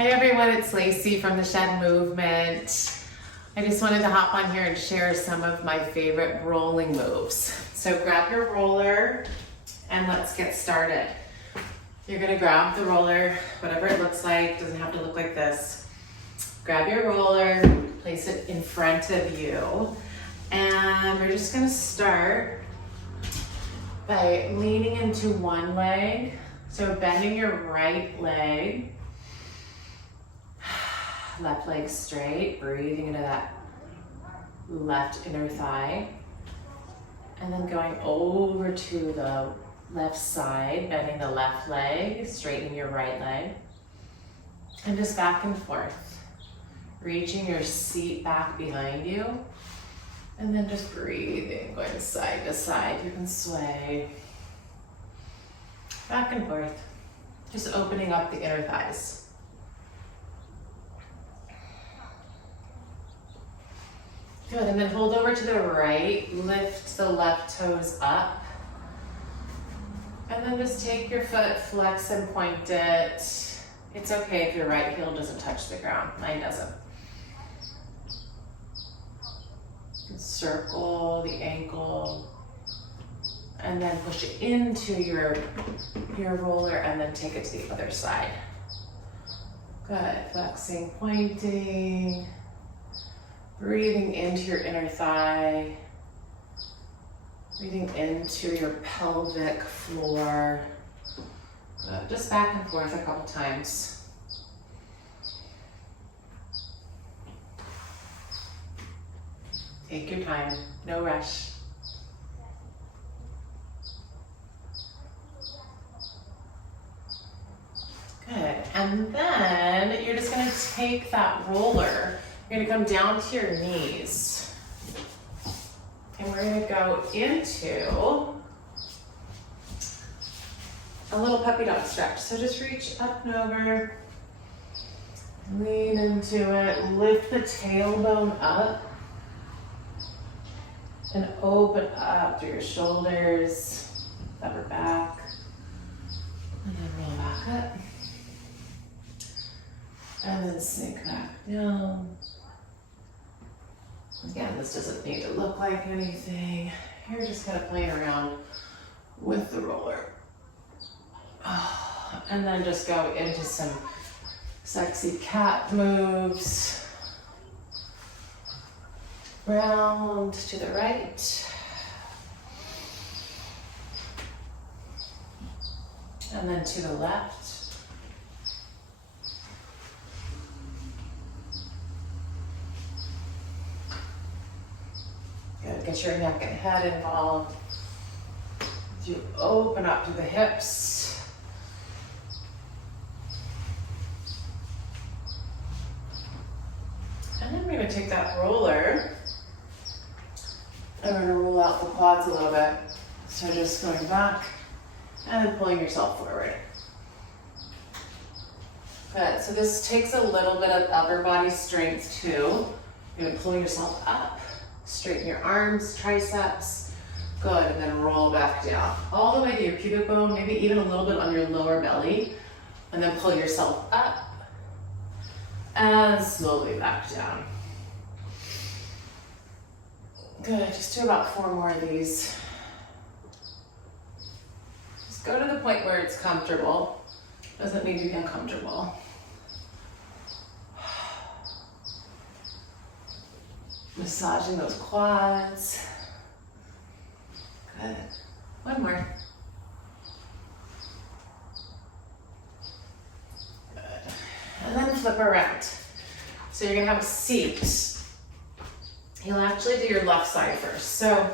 Hi everyone, it's Lacey from the Shed Movement. I just wanted to hop on here and share some of my favorite rolling moves. So grab your roller and let's get started. You're gonna grab the roller, whatever it looks like, doesn't have to look like this. Grab your roller, place it in front of you, and we're just gonna start by leaning into one leg. So bending your right leg, left leg straight, breathing into that left inner thigh. And then going over to the left side, bending the left leg, straightening your right leg. And just back and forth, reaching your seat back behind you. And then just breathing, going side to side. You can sway back and forth, just opening up the inner thighs. Good, and then hold over to the right, lift the left toes up. And then just take your foot, flex and point it. It's okay if your right heel doesn't touch the ground, mine doesn't. Circle the ankle, and then push it into your roller and then take it to the other side. Good, flexing, pointing. Breathing into your inner thigh, breathing into your pelvic floor. Good. Just back and forth a couple times. Take your time, no rush. Good, and then you're just gonna take that roller. You're gonna come down to your knees. And we're gonna go into a little puppy dog stretch. So just reach up and over, lean into it, lift the tailbone up, and open up through your shoulders, upper back, and then roll back up. And then sink back down. Again, this doesn't need to look like anything. You're just kind of playing around with the roller. And then just go into some sexy cat moves. Round to the right. And then to the left. Good, get your neck and head involved. As you open up to the hips. And then we're gonna take that roller and we're gonna roll out the quads a little bit. So just going back and then pulling yourself forward. Good, so this takes a little bit of upper body strength too. You're gonna pull yourself up. Straighten your arms, triceps. Good, and then roll back down. All the way to your pubic bone, maybe even a little bit on your lower belly. And then pull yourself up. And slowly back down. Good, just do about 4 more of these. Just go to the point where it's comfortable. Doesn't need to be uncomfortable. Massaging those quads. Good. 1 more. Good. And then flip around. So you're gonna have a seat. You'll actually do your left side first. So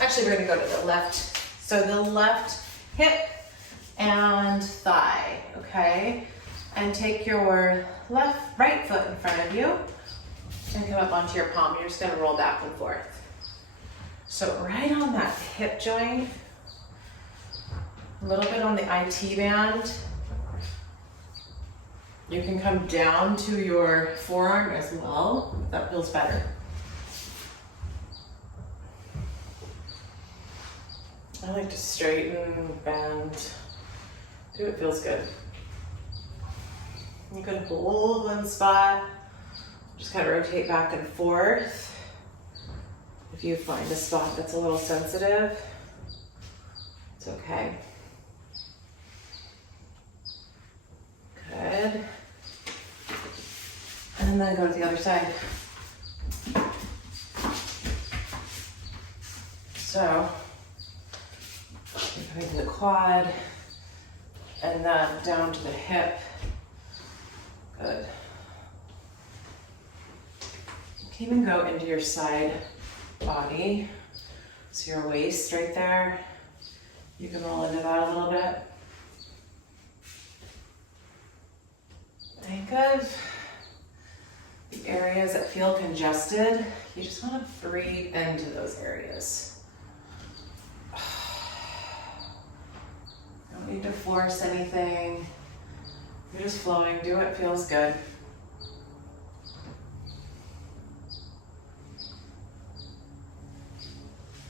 actually we're gonna go to the left. So the left hip and thigh, okay? And take your right foot in front of you. And come up onto your palm. You're just gonna roll back and forth. So right on that hip joint, a little bit on the IT band. You can come down to your forearm as well. That feels better. I like to straighten, bend, do what feels good. You can hold one spot, just kind of rotate back and forth. If you find a spot that's a little sensitive, it's okay. Good. And then go to the other side. So, you're going to the quad, and then down to the hip. Good. You can even go into your side body. So your waist right there. You can roll into that a little bit. Think of the areas that feel congested. You just want to breathe into those areas. Don't need to force anything. You're just flowing. Do what feels good.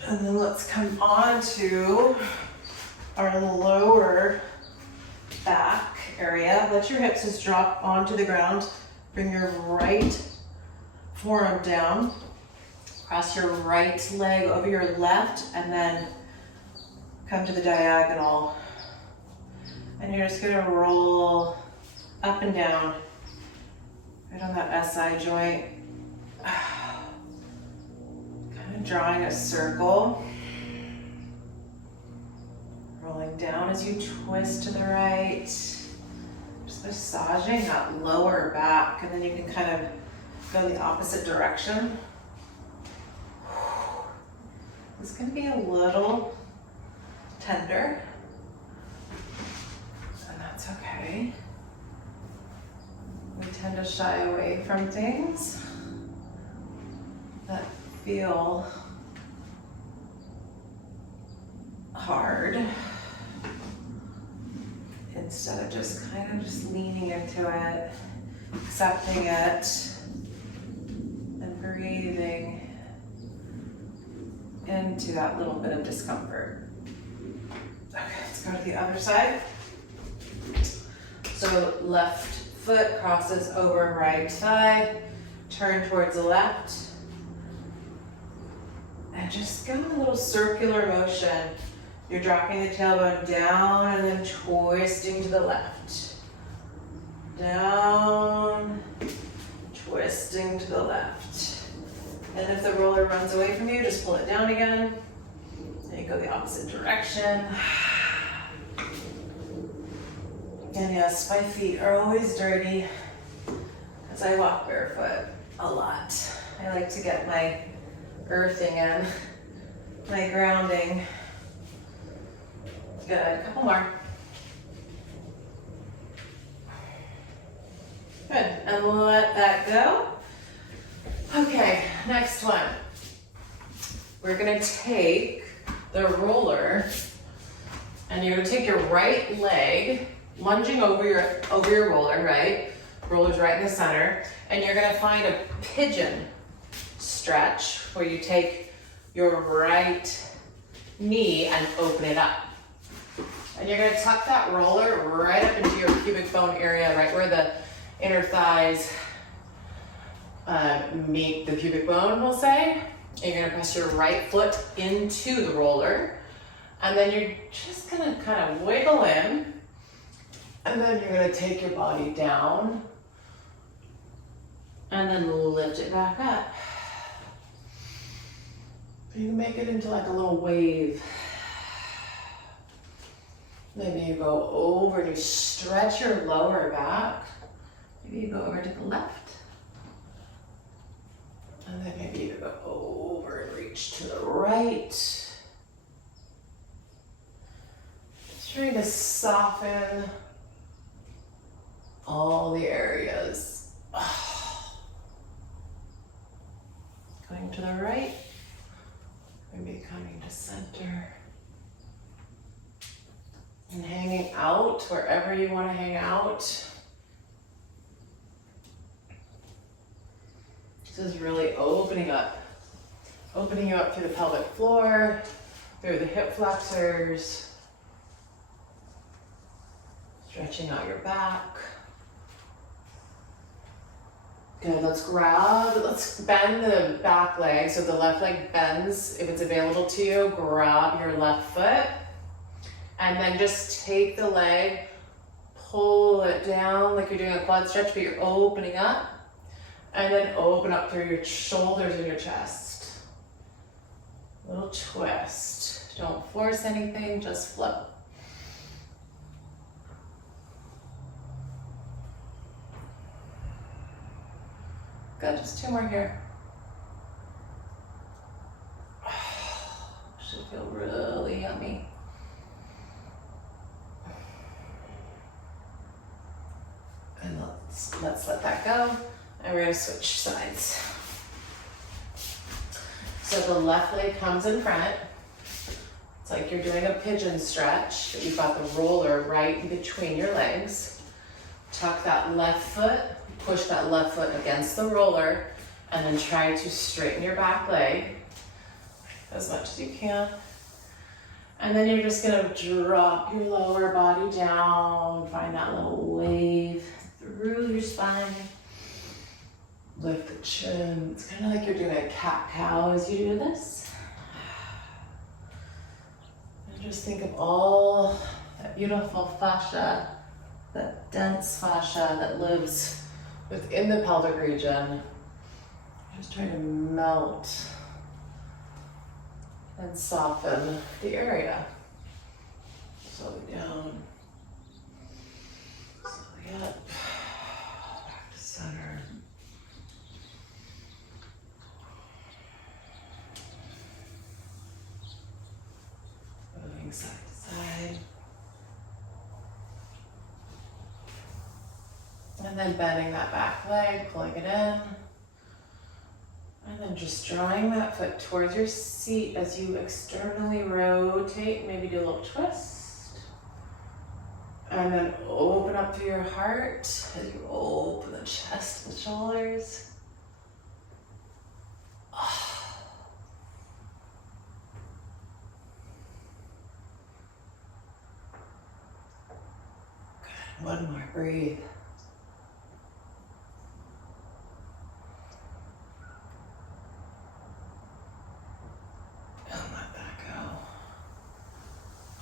And then let's come on to our lower back area. Let your hips just drop onto the ground. Bring your right forearm down. Cross your right leg over your left, and then come to the diagonal. And you're just gonna roll up and down, right on that SI joint. Kind of drawing a circle. Rolling down as you twist to the right. Just massaging that lower back, and then you can kind of go the opposite direction. It's gonna be a little tender, and that's okay. We tend to shy away from things that feel hard, instead of just kind of just leaning into it, accepting it, and breathing into that little bit of discomfort. Okay, let's go to the other side. So left foot crosses over right thigh, turn towards the left, and just go in a little circular motion. You're dropping the tailbone down and then twisting to the left. Down, twisting to the left. And if the roller runs away from you, just pull it down again. And you go the opposite direction. And yes, my feet are always dirty because I walk barefoot a lot. I like to get my earthing in, my grounding. Good, a couple more. Good, and we'll let that go. Okay, next one. We're gonna take the roller, and you're gonna take your right leg, lunging over your roller, right? Roller's right in the center, and you're gonna find a pigeon stretch where you take your right knee and open it up. And you're gonna tuck that roller right up into your pubic bone area, right where the inner thighs meet the pubic bone, we'll say. And you're gonna press your right foot into the roller. And then you're just gonna kind of wiggle in. And then you're gonna take your body down. And then lift it back up. You can make it into like a little wave. Maybe you go over and you stretch your lower back. Maybe you go over to the left. And then maybe you go over and reach to the right. Just trying to soften all the areas. Going to the right. Maybe coming to center. And hanging out wherever you want to hang out. This is really opening you up through the pelvic floor, through the hip flexors, stretching out your back. Good, let's bend the back leg. So the left leg bends, if it's available to you, grab your left foot. And then just take the leg, pull it down like you're doing a quad stretch, but you're opening up. And then open up through your shoulders and your chest. Little twist. Don't force anything, just flow. Good, just 2 more here. Should feel really yummy. And let's let that go. And we're gonna switch sides. So the left leg comes in front. It's like you're doing a pigeon stretch, but you've got the roller right in between your legs. Tuck that left foot, push that left foot against the roller, and then try to straighten your back leg as much as you can. And then you're just gonna drop your lower body down, find that little wave through your spine. Lift the chin. It's kind of like you're doing a cat-cow as you do this. And just think of all that beautiful fascia, that dense fascia that lives within the pelvic region. Just trying to melt and soften the area. Slowly down. Slowly up. Back to center. Moving side to side. And then bending that back leg, pulling it in. And then just drawing that foot towards your seat as you externally rotate, maybe do a little twist. And then open up through your heart as you open the chest and shoulders. Good, one more, breathe.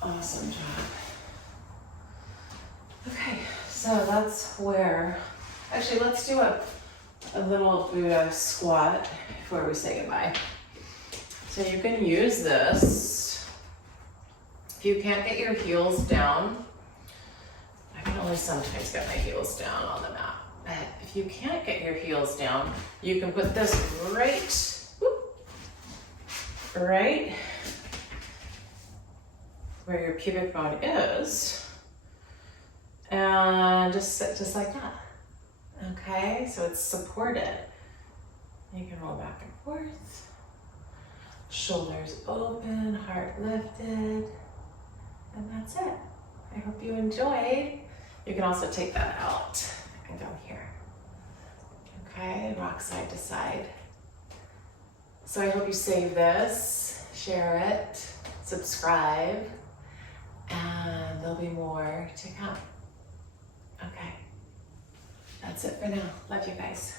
Awesome job. Okay, so that's where, actually let's do a little Buddha squat before we say goodbye. So you can use this. If you can't get your heels down, I can only sometimes get my heels down on the mat. But if you can't get your heels down, you can put this right where your pubic bone is, and just sit just like that. Okay, so it's supported. You can roll back and forth. Shoulders open, heart lifted, and that's it. I hope you enjoyed. You can also take that out and go here. Okay, rock side to side. So I hope you save this, share it, subscribe, and there'll be more to come. Okay, that's it for now. Love you guys.